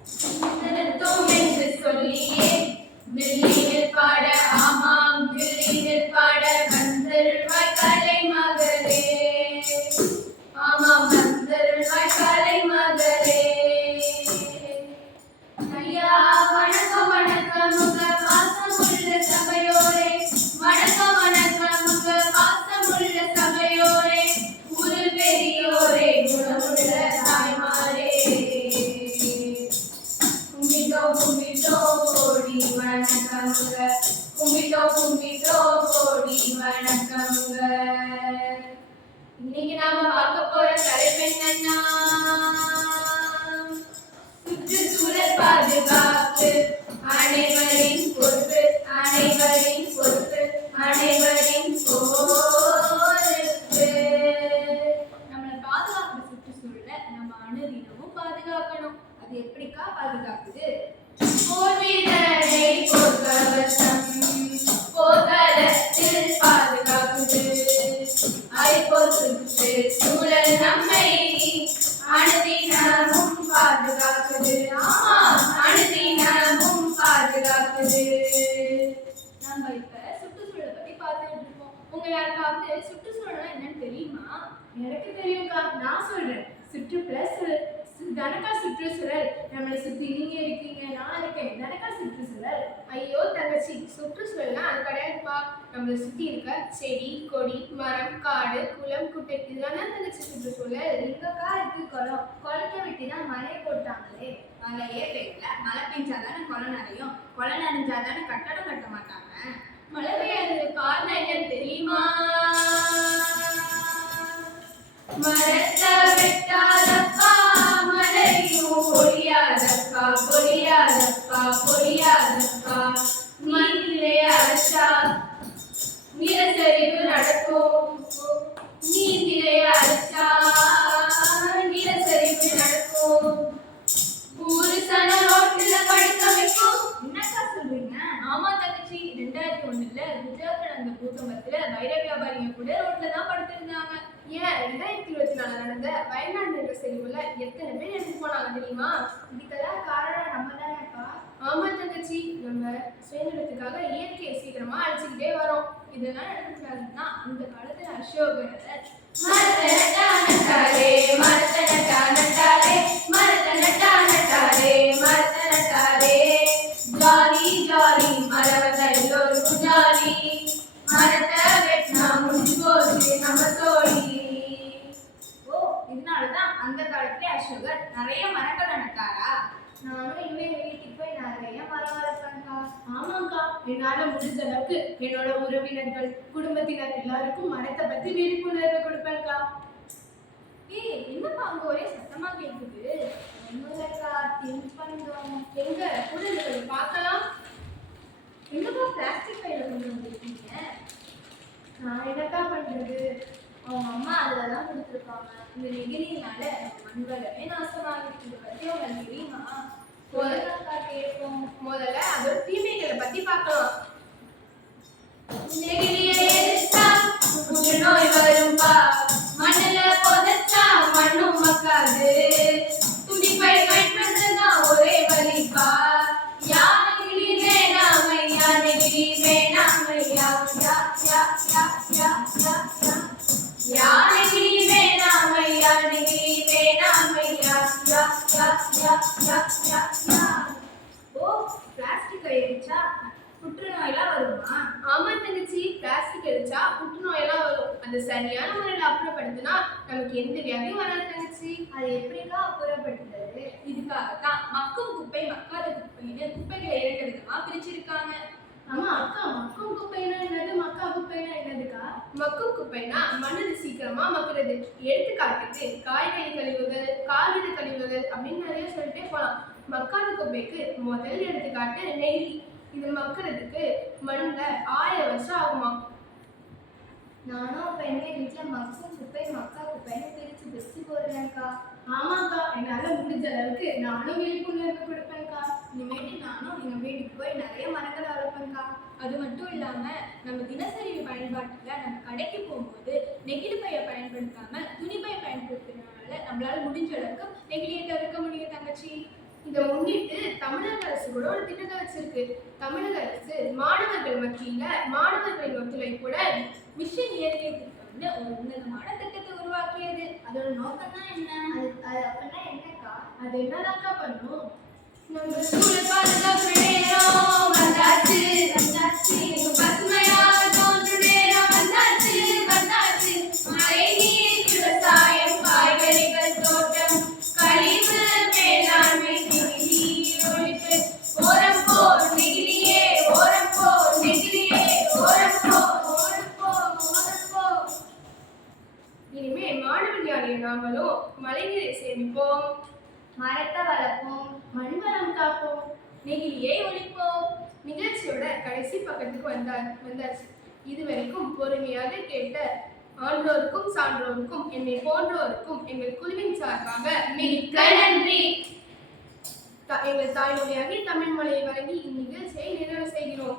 நிறுத்தோம் என்று சொல்லியே வில்லினில் பாட ஆமாம் வில்லினில் பாட வந்தருள்வாய் கலை மகளே ஆமாம் வந்தருள்வாய் கலை மகளே ஐயா வணக்கம் வணக்கம் உங்க பாசமுள்ள சபையோரே வணக்கம் வணக்கம் உங்க பாசமுள்ள சபையோரே ஊரில் பெரியோரே குணமுள்ள தாய்மாரே கும்பிட்டோ கும்பிட்டோ கோடி வணக்கமுங்க கும்பிட்டோ கும்பிட்டோ கோடி வணக்கமுங்க. இன்னைக்கு நாம பார்க்க போற தலைப்பு என்னன்னா சுற்றுச்சூழல் பாதுகாப்பு அனைவரின் பொறுப்பு அனைவரின் பொறுப்பு அனைவரின் பொறுப்பு. நம்மளை பாதுகாக்கிற சுற்றுச்சூழலை நம்ம அனுதினமும் பாதுகாக்கணும். அது எப்படிக்கா பாதுகாக்குது? போர்வீரனை போர்க்கவசம் போர்க்களத்தில் பாதுகாக்குது. ஐபோர் சுற்றுச்சூழல் நம்மை அனுதினமும் பாதுகாக்குது. ஆமா அனுதினமும் பாதுகாக்குது. நம்ம இப்ப சுற்றுச்சூழலை பத்தி பார்த்துட்டு இருக்கோம். உங்க யாருக்காவது சுற்றுச்சூழல் என்னன்னு தெரியுமா? எனக்கு தெரியும்க்கா, நான் சொல்றேன். தனக்கா சுற்றுச்சூழல் நம்மளை சுத்தி நீங்க இருக்கீங்க, நான் இருக்கேன். தனக்கா சுற்றுச்சூழல். ஐயோ தங்கச்சி, சுற்றுச்சூழல்னா அது கிடையாதுப்பா. நம்மளை சுத்தி இருக்க செடி கொடி மரம் காடு குளம் குட்டை இதெல்லாம் தான் தங்கச்சி சுற்றுச்சூழல். எங்கக்கா இருக்கு குளம்? குளத்தை வெட்டி தான் மழை போட்டாங்களே. மழையே பெய்யல. மழை பெஞ்சாதானே குளம் நிறையும். குளம் நிறைஞ்சாதானே கட்டடம் கட்ட மாட்டாங்க. மழை பெய்யாதது காரணம் என்னன்னு தெரியுமா? மரத்தை வெட்டாதப்பா மழையும் பொழியாதப்பா பொழியாதப்பா பொழியாதப்பா. நீரிலே அரைச்சா நிலச்சரிவு நடக்கும். நீரிலே அரைச்சா நிலச்சரிவு நடக்கும். ஊரு சன ரோட்ல படுக்க வைக்கும். என்னக்கா சொல்றீங்க? ஆமா தங்கச்சி, 2001ல குஜராத்ல நடந்த பூகம்பத்துல வைர வியாபாரிங்க கூட ரோட்ல தான் படுத்திருந்தாங்க. ஏன் 2024 நடந்த வயநாடு நிலச்சரிவுல எத்தனை பேர் எடுத்து போனாங்க தெரியுமா? இதுக்கெல்லாம் காரணம் நம்ம தானேக்கா. ஆமா தங்கச்சி, நம்ம சுயநலத்துக்காக இயற்கையை சீக்கிரமா அழிச்சுக்கிட்டே வரோம். இதெல்லாம் நடந்துட்டாருன்னா அந்த காலத்துல அசோகர் மரத்தை நட்டாரே மரத்தை நட்டாரே மரத்தை நட்டாரே மரத்தை நட்டாரே ஜாலி ஜாலி மரவங்க எல்லோருக்கும் ஜாலி. மரத்தை வெட்டினா முடிஞ்சு போச்சு நம்ம தோழி. ஓ, இதனாலதான் அந்த காலத்துல அசோகர் நிறைய மரங்களை நட்டாரா? நானும் இனிமே வீட்டுக்கு போய் நிறைய மரம் வளர்ப்பேன்க்கா. ஆமாக்கா, என்னால முடிஞ்ச அளவுக்கு என்னோட உறவினர்கள் குடும்பத்தினர் எல்லாருக்கும் மரத்தை பத்தி விழிப்புணர்வு கொடுப்பேன்க்கா. ஏய், என்னப்பா அங்க ஒரே சத்தமா கேக்குது? என்னக்கா திங்க் பண்றோம். எங்க குழந்தைகளை பார்க்கலாம். எங்கப்பா பிளாஸ்டிக் பையில கொண்டு வந்திருக்கீங்க? நான் என்னக்கா பண்றது, அவங்க அம்மா அதுலதான் கொடுத்துருப்பாங்க. இந்த நெகிழினால மண்வளமே நாசமாகிட்டு. இதை பத்தி உங்களுக்கு தெரியுமா? கேட்போம். முதல்ல அதோட தீமைகளை பத்தி பார்க்கலாம். நெகிழியை எரிச்சா புற்றுநோய் வரும்பா. மண்ணுல புதைச்சா மண்ணும் மக்காது. துணிப்பை பயன்படுத்தினா ஒரே வலிப்பா. யானகிரி வேணாமையா நெகிழி வேணாமையா யா யா யா யா யா யா. யானகிரி வேணாமையா நெகிழி வேணாமையா யா யா யா யா யா யா. ஓ, பிளாஸ்டிக் எரிச்சா புற்றுநோயெல்லாம் வருமா? ஆமா தங்கச்சி, பிளாஸ்டிக் எரிச்சா புற்றுநோயெல்லாம் வரும். அந்த சரியான முறையில் அப்புறப்படுத்தினா நமக்கு எந்த வியாதியும் வராது தங்கச்சி. அது எப்படிதான் அப்புறப்படுத்துறது? இதுக்காகத்தான் மக்கும் குப்பை மக்காத குப்பைன்னு குப்பைகளை 2 விதமா பிரிச்சிருக்காங்க. ஆமா அக்கா, மக்கும் குப்பைனா என்னது, மக்கா குப்பைனா என்னதுக்கா? மக்கும் குப்பைனா மண்ணில் சீக்கிரமா மக்குறது. எடுத்துக்காட்டுக்கு காய்கறி கழிவுகள் காகித கழிவுகள் அப்படின்னு நிறைய சொல்லிட்டே போகலாம். மக்காத குப்பைக்கு முதல் எடுத்துக்காட்டு நெகிழி. இது மக்கிறதுக்கு மண்ணில் 1000 வருஷம் ஆகுமா. நானும் அப்ப எங்க வீட்டுல மக்கும் குப்பை மக்கா குப்பைன்னு பிரிச்சு போடுறேன்க்கா. ஆமாக்கா, என்னால முடிஞ்ச அளவுக்கு நானும் விழிப்புணர்வு கொடுப்பேன்க்கா. இனிமேட்டு நானும் எங்க வீட்டுக்கு போய் நிறைய மரங்களை வளர்ப்பேன்க்கா. அது மட்டும் இல்லாம நம்ம தினசரி பயன்பாட்டுல நம்ம கடைக்கு போகும்போது நெகிழி பையை பயன்படுத்தாம துணி பையை பயன்படுத்துறதுனால நம்மளால முடிஞ்ச அளவுக்கு நெகிழியை தவிர்க்க முடியும் தங்கச்சி. இதை முன்னிட்டு தமிழக அரசு கூட ஒரு திட்டத்தை வச்சிருக்கு. தமிழக அரசு மாணவர்கள் மத்தியில மாணவர்களின் ஒத்துழைப்புடன் மிஷன் இயற்கை திட்டம்னு ஒரு உன்னதமான திட்டத்தை உருவாக்கியது. அதோட நோக்கம் தான் என்ன? அது அப்படின்னா என்னக்கா? அது என்னதாக்கா பண்ணும்? நம்ம ஸ்கூல் பாதுகாப்பு நேரம் வந்தாச்சு வந்தாச்சு, பசுமையா தோன்றும் நேரம் வந்தாச்சு வந்தாச்சு. மழை நீர் விவசாயம் காய்கறிகள் தோட்டம் கழிவு மேலாண்மை நீர் ஒழிப்பு. ஓரம் போ நெகிழியே ஓரம் போ நெகிழியே ஓரம் போ ஓரம் போ ஓரம் போ. இனிமே மாணவர்களாகிய நாமளும் மழைநீரை சேமிப்போம், மரத்தை வளர்ப்போம், மண் வளம் காப்போம், நெகிழியை ஒழிப்போம். நிகழ்ச்சியோட கடைசி பக்கத்துக்கு வந்தாச்சு. இதுவரைக்கும் பொறுமையாக கேட்ட ஆண்டோருக்கும் சான்றோருக்கும் என்னை போன்றோருக்கும் எங்கள் குழுவின் சார்பாக மிக்க நன்றி. எங்கள் தாய்மொழியாகி தமிழ் மொழியை வழங்கி இந்நிகழ்ச்சியை நிறைவு செய்கிறோம்.